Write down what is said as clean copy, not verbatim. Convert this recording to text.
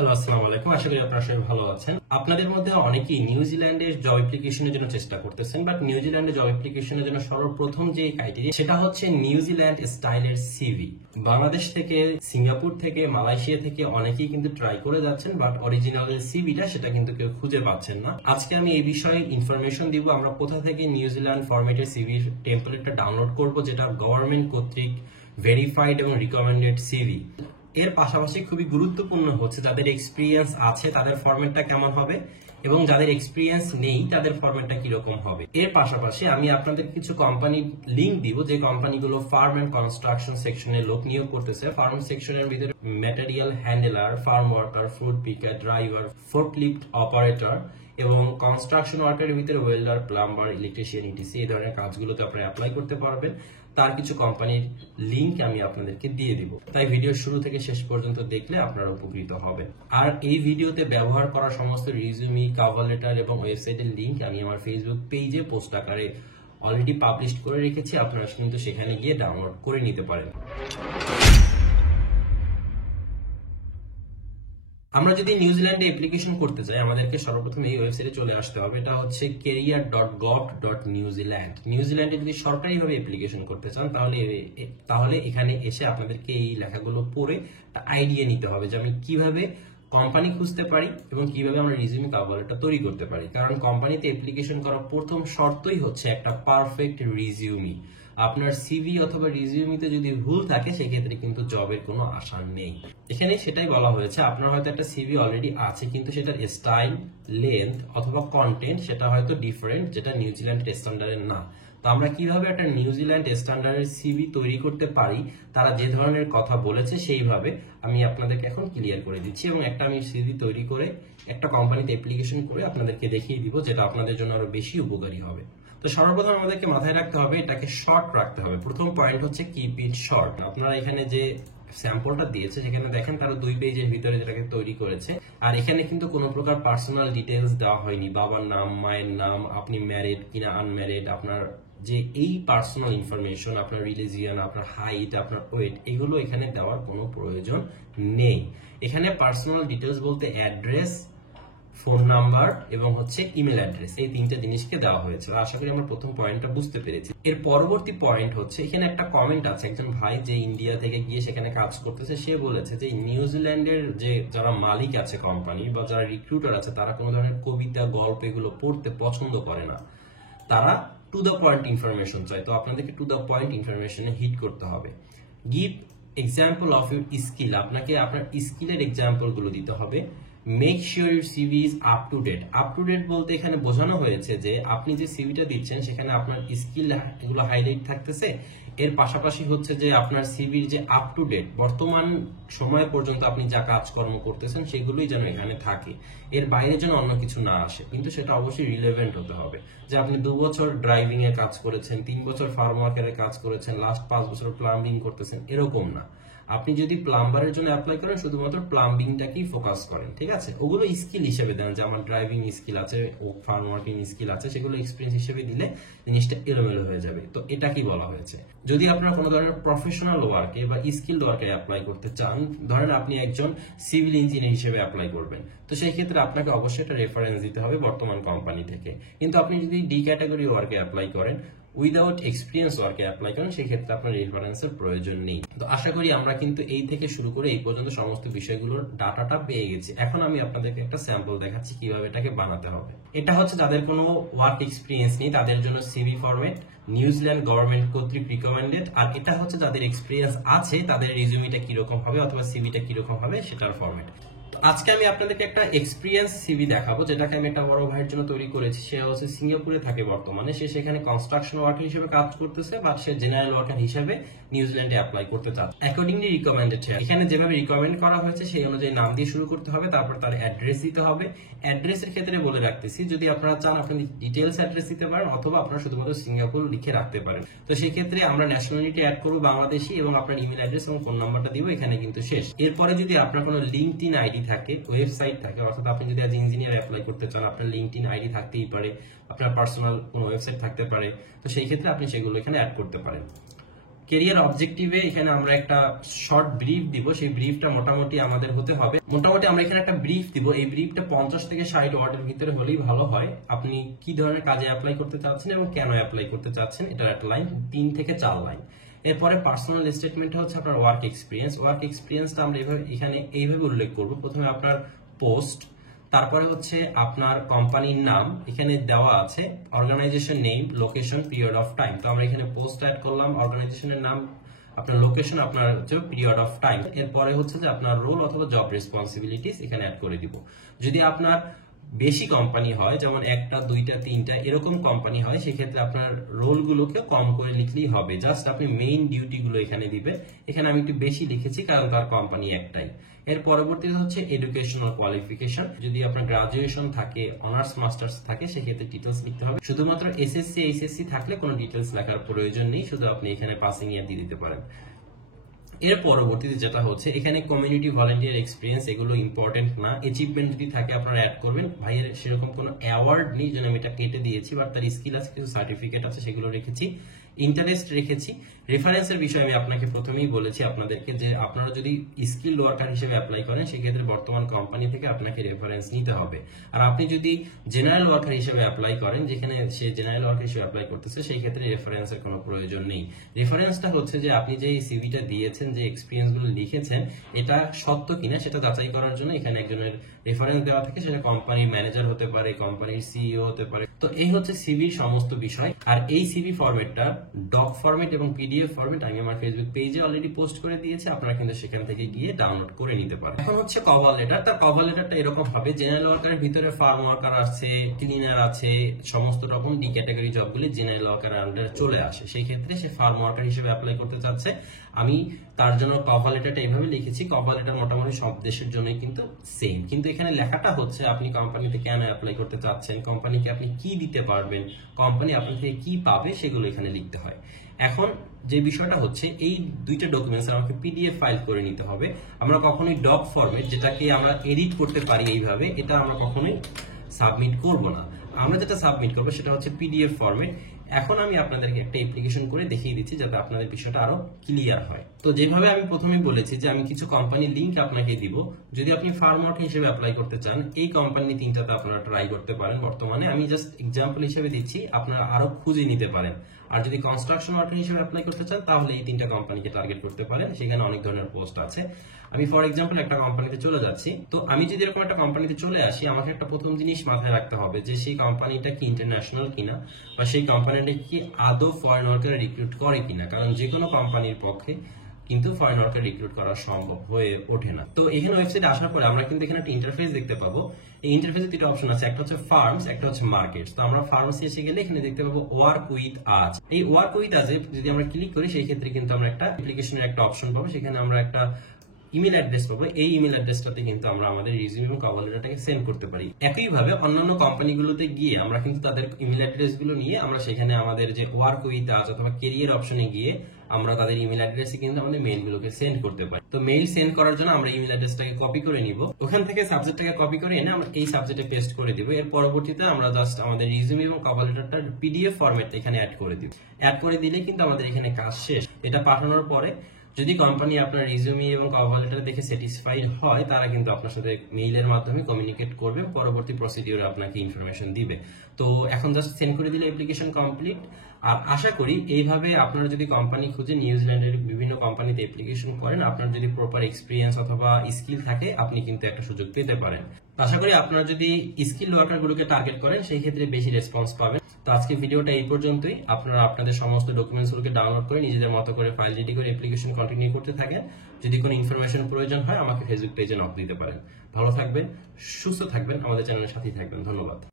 Hello, আসসালামু আলাইকুম। আশা করি আপনারা সবাই ভালো আছেন। আপনাদের মধ্যে অনেকেই নিউজিল্যান্ডের জব অ্যাপ্লিকেশনের জন্য চেষ্টা করতেছেন, বাট নিউজিল্যান্ডের জব অ্যাপ্লিকেশনের জন্য সর্বপ্রথম যে ক্রাইটেরিয়া সেটা হচ্ছে নিউজিল্যান্ড স্টাইলের সিভি। বাংলাদেশ থেকে, সিঙ্গাপুর থেকে, মালয়েশিয়া থেকে অনেকেই কিন্তু ট্রাই করে যাচ্ছেন, বাট অরিজিনাল সিভিটা সেটা কিন্তু কেউ খুঁজে পাচ্ছেন না। আজকে আমি এই বিষয়ে ইনফরমেশন দিব, আমরা কোথা থেকে নিউজিল্যান্ড ফরম্যাটের সিভির টেমপ্লেটটা ডাউনলোড করব, যেটা গভর্নমেন্ট কর্তৃক ভেরিফাইড এবং রিকমেন্ডেড সিভি। এর পাশাপাশি খুবই গুরুত্বপূর্ণ হচ্ছে যাদের এক্সপিরিয়েন্স আছে তাদের ফরম্যাটটা কেমন হবে এবং যাদের এক্সপিরিয়েন্স নেই তাদের ফরম্যাটটা কিরকম হবে। এর পাশাপাশি আমি আপনাদের কিছু কোম্পানি লিংক দিব, যে কোম্পানিগুলো ফার্ম এন্ড কনস্ট্রাকশন সেকশনে লোক নিয়োগ করতেছে। ফার্ম সেকশনের ভিতরে material handler, farm worker, fruit picker, driver, forklift operator এবং কনস্ট্রাকশন ওয়ার্কারের ভিতরে ওয়েল্ডার, প্লাম্বার, ইলেকট্রিশিয়ান, ইটিসি এই ধরনের কাজগুলোতে আপনারা অ্যাপ্লাই করতে পারবেন। তার কিছু কোম্পানির লিংক আমি আপনাদেরকে দিয়ে দিব, তাই ভিডিও শুরু থেকে শেষ পর্যন্ত দেখলে আপনারা উপকৃত হবেন। আর এই ভিডিওতে ব্যবহার করা সমস্ত রিজিউমি, কভার লেটার এবং ওয়েবসাইটের লিংক আমি আমার ফেসবুক পেজে পোস্ট আকারে অলরেডি পাবলিশ করে রেখেছি, আপনারা কিন্তু সেখানে গিয়ে ডাউনলোড করে নিতে পারেন। আমরা যদি নিউজিল্যান্ডে অ্যাপ্লিকেশন করতে চাই, আমাদেরকে সর্বপ্রথম এই ওয়েবসাইটে চলে আসতে হবে। এটা হচ্ছে career.gov.newzealand। নিউজিল্যান্ডে যদি সরকারিভাবে অ্যাপ্লিকেশন করতে চান তাহলে এখানে এসে আপনাদেরকে এই লেখাগুলো পড়ে আইডিয়া নিতে হবে যে আমি কিভাবে কোম্পানি খুঁজতে পারি এবং কিভাবে আমরা রিজিউমি কভার লেটার তৈরি করতে পারি। কারণ কোম্পানিতে অ্যাপ্লিকেশন করার প্রথম শর্তই হচ্ছে একটা পারফেক্ট রিজিউমি। আপনার সিভি অথবা রিজিউমিতে যদি ভুল থাকে সেক্ষেত্রে কিন্তু জবের কোনো আশা নেই। এখানে সেটাই বলা হয়েছে, আপনার হয়তো একটা সিভি অলরেডি আছে কিন্তু সেটার স্টাইল, লেন্থ অথবা কন্টেন্ট সেটা হয়তো ডিফারেন্ট, যেটা নিউজিল্যান্ড স্ট্যান্ডার্ডের না। তো আমরা কিভাবে একটা নিউজিল্যান্ড স্ট্যান্ডার্ডের সিভি তৈরি করতে পারি, তারা যে ধরনের কথা বলেছে সেইভাবে আমি আপনাদেরকে এখন ক্লিয়ার করে দিচ্ছি এবং একটা আমি সিভি তৈরি করে একটা কোম্পানিতে অ্যাপ্লিকেশন করে আপনাদেরকে দেখিয়ে দিব, যেটা আপনাদের জন্য আরো বেশি উপকারী হবে। তো সর্বপ্রথম আমাদেরকে মাথায় রাখতে হবে এটাকে শর্ট রাখতে হবে। প্রথম পয়েন্ট হচ্ছে কিপ ইট শর্ট। আপনারা এখানে যে স্যাম্পলটা দিয়েছে সেখানে দেখেন তারা 2 পেজের ভিতরে যেটাকে তৈরি করেছে, আর এখানে কিন্তু কোনো প্রকার পার্সোনাল ডিটেইলস দেওয়া হয়নি। বাবার নাম, মায়ের নাম, আপনি ম্যারিড কিনা আনম্যারিড, আপনার যে এই পার্সোনাল ইনফরমেশন, আপনার রিলিজিয়ন, আপনার হাইট, আপনার ওয়েট, এগুলো এখানে দেওয়ার কোনো প্রয়োজন নেই। এখানে পার্সোনাল ডিটেইলস বলতে অ্যাড্রেস, ফোন নাম্বার এবং হচ্ছে ইমেল অ্যাড্রেস, এই 3টা জিনিসকে দেওয়া হয়েছে। আশা করি আমরা প্রথম পয়েন্টটা বুঝতে পেরেছি। এর পরবর্তী পয়েন্ট হচ্ছে এখানে একটা কমেন্ট আছে, একজন ভাই যে ইন্ডিয়া থেকে গিয়ে সেখানে কাজ করতেছে, সে বলেছে যে নিউজিল্যান্ডের যে যারা মালিক আছে কোম্পানি বা যারা রিক্রুটার আছে তারা কোনো ধরনের কবিতা, গল্প এগুলো পড়তে পছন্দ করে না, তারা টু দ্য পয়েন্ট ইনফরমেশন চায়। তো আপনাদেরকে টু দ্য পয়েন্ট ইনফরমেশনে হিট করতে হবে। Give example of your skill, আপনাকে আপনার স্কিলের এক্সাম্পল গুলো দিতে হবে। Make sure your CV is up to date. Up to date বলতে এখানে বোঝানো হয়েছে যে আপনি যে সিভিটা দিচ্ছেন সেখানে আপনার স্কিল এগুলো হাইলাইট থাকতেছে, এর পাশাপাশি হচ্ছে যে আপনার সিভির যে আপ টু ডেট বর্তমান সময় পর্যন্ত আপনি যা কাজকর্ম করতেছেন সেগুলোই যেন এখানে থাকে, এর বাইরে যেন অন্য কিছু না আসে। কিন্তু সেটা অবশ্যই রিলেভেন্ট হতে হবে, যে আপনি 2 বছর ড্রাইভিং এর কাজ করেছেন, 3 বছর ফার্ম ওয়ার্কারের কাজ করেছেন, লাস্ট 5 বছর প্লাম্বিং করতেছেন, এরকম না। আপনি যদি প্লাম্বারের জন্য অ্যাপ্লাই করেন শুধুমাত্র প্লাম্বিংটাকেই ফোকাস করেন, ঠিক আছে? ওগুলো স্কিল হিসেবে দেন, যে আমার ড্রাইভিং স্কিল আছে, ও ফার্ম ওয়ার্কিং স্কিল আছে, সেগুলো এক্সপিরিয়েন্স হিসেবে দিলে জিনিসটা এলোমেলো হয়ে যাবে। তো এটা কি বলা হয়েছে, যদি আপনারা কোনো ধরনের প্রফেশনাল ওয়ার্কে বা স্কিল ওয়ার্কে অ্যাপ্লাই করতে চান, ধরেন আপনি একজন সিভিল ইঞ্জিনিয়ার হিসেবে অ্যাপ্লাই করবেন, তো সেই ক্ষেত্রে আপনাকে অবশ্যই একটা রেফারেন্স দিতে হবে বর্তমান কোম্পানি থেকে। কিন্তু আপনি যদি ডি ক্যাটাগরি ওয়ার্কে অ্যাপ্লাই করেন, উইদাউট এক্সপিরিয়েন্স ওয়ার্কে অ্যাপ্লাই করেন, সেক্ষেত্রে আপনার রেফারেন্সের প্রয়োজন নেই। তো আশা করি আমরা কিন্তু এই থেকে শুরু করে এই পর্যন্ত সমস্ত বিষয়গুলোর ডাটাটা পেয়ে গেছি। এখন আমি আপনাদেরকে একটা স্যাম্পল দেখাচ্ছি কিভাবে এটাকে বানাতে হবে। এটা হচ্ছে যাদের কোনো ওয়ার্ক এক্সপিরিয়েন্স নেই তাদের জন্য সিভি ফরম্যাট, নিউজিল্যান্ড গভর্নমেন্ট কর্তৃক রিকমেন্ডেড। আর এটা হচ্ছে যাদের এক্সপিরিয়েন্স আছে তাদের রিজিউমিটা কিরকম হবে অথবা সিভিটা কিরকম হবে সেটার ফরম্যাট। আজকে আমি আপনাদেরকে একটা এক্সপিরিয়েন্স সিভি দেখাবো, যেটাকে আমি একটা বড় ভাইয়ের জন্য তৈরি করেছি। সে হচ্ছে সিঙ্গাপুরে থাকে বর্তমানে, সে সেখানে কনস্ট্রাকশন ওয়ার্কার হিসেবে কাজ করতেছে, বাট সে জেনারেল ওয়ার্কার হিসেবে নিউজিল্যান্ডে অ্যাপ্লাই করতে চাচ্ছে। অ্যাকর্ডিংলি রিকমেন্ডেড, এখানে যেভাবে রিকমেন্ড করা হয়েছে সেই অনুযায়ী নাম দিয়ে শুরু করতে হবে, তারপর তার অ্যাড্রেস দিতে হবে। অ্যাড্রেসের ক্ষেত্রে বলে রাখতেছি, যদি আপনারা চান আপনি ডিটেলস অ্যাড্রেস দিতে পারেন অথবা আপনারা শুধুমাত্র সিঙ্গাপুর লিখে রাখতে পারেন। তো সেই ক্ষেত্রে আমরা ন্যাশনালিটি অ্যাড করবো বাংলাদেশি এবং আপনার ইমেল অ্যাড্রেস এবং ফোন নাম্বারটা দিব, এখানে কিন্তু শেষ। এরপরে যদি আপনার কোনো লিঙ্কডইন আইডি থাকে, ওয়েবসাইট থাকে, অর্থাৎ আপনি যদি আজ ইঞ্জিনিয়ার অ্যাপ্লাই করতে চান আপনার লিঙ্কডইন আইডি থাকতেই পারে, আপনার পার্সোনাল কোনো ওয়েবসাইট থাকতে পারে, তো সেই ক্ষেত্রে আপনি সেগুলো এখানে অ্যাড করতে পারেন। ক্যারিয়ার অবজেক্টিভে এখানে আমরা একটা শর্ট ব্রিফ দিব, সেই ব্রিফটা মোটামুটি আমাদের হতে হবে। মোটামুটি আমরা এখানে একটা ব্রিফ দিব, এই ব্রিফটা 50 থেকে 60 ওয়ার্ডের ভিতরে হলেই ভালো হয়। আপনি কি ধরনের কাজে অ্যাপ্লাই করতে চাচ্ছেন এবং কেন অ্যাপ্লাই করতে চাচ্ছেন এটার একটা লাইন, 3 থেকে 4 লাইন। এরপরে পার্সোনাল স্টেটমেন্ট হচ্ছে আপনার ওয়ার্ক এক্সপিরিয়েন্স। ওয়ার্ক এক্সপিরিয়েন্সটা আমরা এখানে এইভাবে উল্লেখ করব। প্রথমে আপনার পোস্ট, তারপরে হচ্ছে আপনার কোম্পানির নাম এখানে দেওয়া আছে, organization name, location, period of time. তো আমরা এখানে পোস্ট অ্যাড করলাম, অর্গানাইজেশনের নাম, আপনার লোকেশন, আপনার হচ্ছে পিরিয়ড অফ টাইম। এরপরে হচ্ছে যে আপনার রোল অথবা জব রেসপন্সিবিলিটিস এখানে অ্যাড করে দিব। যদি আপনার বেশি কোম্পানি হয়, যেমন 1টা 2টা 3টা এরকম কোম্পানি হয়, সেক্ষেত্রে আপনার রোলগুলোকে কম করে লিখলেই হবে। জাস্ট আপনি মেইন ডিউটি গুলো এখানে দিবেন। এখানে আমি একটু বেশি লিখেছি কারণ তার কোম্পানি একটাই। এর পরবর্তীতে হচ্ছে এডুকেশনাল কোয়ালিফিকেশন। যদি আপনার গ্রাজুয়েশন থাকে, অনার্স মাস্টার্স থাকে, সেক্ষেত্রে ডিটেলস লিখতে হবে। শুধুমাত্র এসএসসি এইচএসসি থাকলে কোনো ডিটেলস লেখার প্রয়োজন নেই, শুধু আপনি এখানে পাসিং ইয়ার দিয়ে দিতে পারেন। এর পরবর্তীতে যেটা হচ্ছে এখানে কমিউনিটি ভলান্টিয়ার এক্সপিরিয়েন্স, এগুলো ইম্পর্টেন্ট না। অ্যাচিভমেন্ট যদি থাকে আপনারা অ্যাড করবেন। ভাইয়ের সেরকম কোনো অ্যাওয়ার্ড নেই, যেন আমি এটা কেটে দিয়েছি, বাট তার স্কিল আছে, কিছু সার্টিফিকেট আছে, সেগুলো রেখেছি। ইন্টারেস্ট রেখেছি। রেফারেন্সের বিষয়ে আমি আপনাকে প্রথমেই বলেছি আপনাদেরকে যে আপনারা যদি স্কিল ওয়ার্কার হিসেবে অ্যাপ্লাই করেন, সেক্ষেত্রে বর্তমান কোম্পানি থেকে আপনাকে রেফারেন্স নিতে হবে। আর আপনি যদি জেনারেল ওয়ার্কার হিসেবে অ্যাপ্লাই করেন, যেখানে সে জেনারেল ওয়ার্কার হিসেবে অ্যাপ্লাই করতেছে, সেই ক্ষেত্রে রেফারেন্সের কোনো প্রয়োজন নেই। রেফারেন্সটা হচ্ছে যে আপনি যে সিভিটা দিয়েছেন, যে এক্সপিরিয়েন্স গুলো লিখেছেন, এটা সত্য কিনা সেটা যাচাই করার জন্য এখানে একজনের রেফারেন্স দেওয়া থাকে। সেটা কোম্পানির ম্যানেজার হতে পারে, কোম্পানির সিইও হতে পারে। তো এই হচ্ছে সিভির সমস্ত বিষয়। আর এই সিভি ফরম্যাটটা ডক ফরম্যাট এবং পিডিএফ ফরম্যাট আমি আমার ফেসবুক পেজে অলরেডি পোস্ট করে দিয়েছি, আপনারা কিন্তু সেখান থেকে গিয়ে ডাউনলোড করে নিতে পারেন। এখন হচ্ছে কভার লেটার। তার কভার লেটারটা এরকম হবে, জেনারেল ওয়ার্কারের ভিতরে ফার্ম ওয়ার্কার আছে, ক্লিনার আছে, সমস্ত রকম ডি ক্যাটাগরি জবগুলি জেনারেল ওয়ার্কারের আন্ডারে চলে আসে। সেই ক্ষেত্রে সে ফার্ম ওয়ার্কার হিসেবে অ্যাপ্লাই করতে চাচ্ছে। আমি তার জন্য কভার লেটারটা এইভাবে লিখেছি। কভার লেটার মোটামুটি সব দেশের জন্যই কিন্তু সেম, কিন্তু এখানে লেখাটা হচ্ছে আপনি কোম্পানিতে কেন অ্যাপ্লাই করতে চাচ্ছেন, কোম্পানিকে আপনি কি দিতে পারবেন, কোম্পানি আপনার থেকে কি পাবে, সেগুলো এখানে লিখতে হয়। এখন যে বিষয়টা হচ্ছে, এই দুইটা ডকুমেন্টস আমাকে পিডিএফ ফাইল করে নিতে হবে। আমরা কখনোই ডক ফরম্যাট, যেটাকে আমরা এডিট করতে পারি এইভাবে, এটা আমরা কখনোই সাবমিট করব না। আমরা যেটা সাবমিট করবো সেটা হচ্ছে পিডিএফ ফরম্যাট। এখন আমি আপনাদেরকে একটা অ্যাপ্লিকেশন করে দেখিয়ে দিচ্ছি যাতে আপনাদের বিষয়টা আরো ক্লিয়ার হয়। তো যেভাবে আমি প্রথমে বলেছি যে আমি কিছু কোম্পানির লিংক আপনাকে দিব। যদি আপনি ফার্ম ওয়ার্কার হিসেবে অ্যাপ্লাই করতে চান, এই কোম্পানি 3টাতে আপনারা ট্রাই করতে পারেন। বর্তমানে আমি জাস্ট এক্সাম্পল হিসেবে দিচ্ছি, আপনারা আরো খুঁজে নিতে পারেন। আর যদি কনস্ট্রাকশন ওয়ার্কার হিসেবে অ্যাপ্লাই করতে চান, তাহলে এই 3টা কোম্পানিকে টার্গেট করতে পারেন। সেখানে অনেক ধরনের পোস্ট আছে। আমি ফর এক্সাম্পল একটা কোম্পানিতে চলে যাচ্ছি। তো আমি যদি এরকম একটা কোম্পানিতে চলে আসি, আমাকে একটা প্রথম জিনিস মাথায় রাখতে হবে যে সেই কোম্পানিটা কি ইন্টারন্যাশনাল কিনা, বা সেই কোম্পানিটা কি আদৌ ফরেন ওয়ার্কার রিক্রুট করে কিনা। কারণ যে কোনো কোম্পানির পক্ষে কিন্তু ফরেন ওয়ার্কার রিক্রুট করা সম্ভব হয়ে ওঠে না। তো এখানে ওয়েবসাইটে আসার পরে আমরা কিন্তু এখানে একটা ইন্টারফেস দেখতে পাবো। এই ইন্টারফেসে 2টা অপশন আছে, একটা হচ্ছে ফার্মস, একটা হচ্ছে মার্কেটস। তো আমরা ফার্মসে এসে গেলে এখানে দেখতে পাবো ওয়ার্ক উইথ আজ। এই ওয়ার্ক উইথ আজে যদি আমরা ক্লিক করি, সেই ক্ষেত্রে কিন্তু আমরা একটা অ্যাপ্লিকেশনের একটা অপশন পাবো। সেখানে আমরা একটা ইমেল অ্যাড্রেস পাবো। এই ইমেল অ্যাড্রেসটাতে কিন্তু আমরা আমাদের রিজিউম এবং কভার লেটারটাকে সেন্ড করতে পারি। একইভাবে অন্যান্য কোম্পানিগুলোতে গিয়ে আমরা কিন্তু তাদের ইমেল অ্যাড্রেস গুলো নিয়ে আমরা সেখানে আমাদের যে ওয়ার্ক উইথ আজ অথবা ক্যারিয়ার অপশনে গিয়ে আমরা তাদের ইমেল অ্যাড্রেসে কিন্তু আমাদের মেইল গুলোকে সেন্ড করতে পারি। তো মেইল সেন্ড করার জন্য আমরা ইমেল অ্যাড্রেসটাকে কপি করে নিব। ওখান থেকে সাবজেক্টটাকে কপি করে এনে আমরা এই সাবজেক্টে পেস্ট করে দিব। এর পরবর্তীতে আমরা জাস্ট আমাদের রিজিউম এবং কভার লেটারটা পিডিএফ ফরম্যাটে এখানে অ্যাড করে দিব। অ্যাড করে দিলে কিন্তু আমাদের এখানে কাজ শেষ। এটা পাঠানোর পরে যদি কোম্পানি আপনার রিজিউমি এবং কভার লেটার দেখে স্যাটিসফাইড হয়, তারা কিন্তু আপনার সাথে মেইলের মাধ্যমে কমিউনিকেট করবে, পরবর্তী প্রসিডিউরে আপনাকে ইনফরমেশন দিবে। তো এখন জাস্ট সেন্ড করে দিলে অ্যাপ্লিকেশন কমপ্লিট। আর আশা করি এইভাবে আপনারা যদি কোম্পানি খুঁজে নিউজিল্যান্ডের বিভিন্ন কোম্পানিতে অ্যাপ্লিকেশন করেন, আপনার যদি প্রপার এক্সপিরিয়েন্স অথবা স্কিল থাকে, আপনি কিন্তু একটা সুযোগ পেতে পারেন। আশা করি আপনারা যদি স্কিল ওয়ার্কার গুলোকে টার্গেট করেন, সেই ক্ষেত্রে বেশি রেসপন্স পাবেন। তো আজকে ভিডিওটা এই পর্যন্তই। আপনারা আপনাদের সমস্ত ডকুমেন্টস গুলোকে ডাউনলোড করে নিজেদের মতো করে ফাইল রেডি করে অ্যাপ্লিকেশন কন্টিনিউ করতে থাকেন। যদি কোনো ইনফরমেশন প্রয়োজন হয়, আমাকে ফেসবুক পেজে নক দিতে পারেন। ভালো থাকবেন, সুস্থ থাকবেন, আমাদের চ্যানেলের সাথেই থাকবেন। ধন্যবাদ।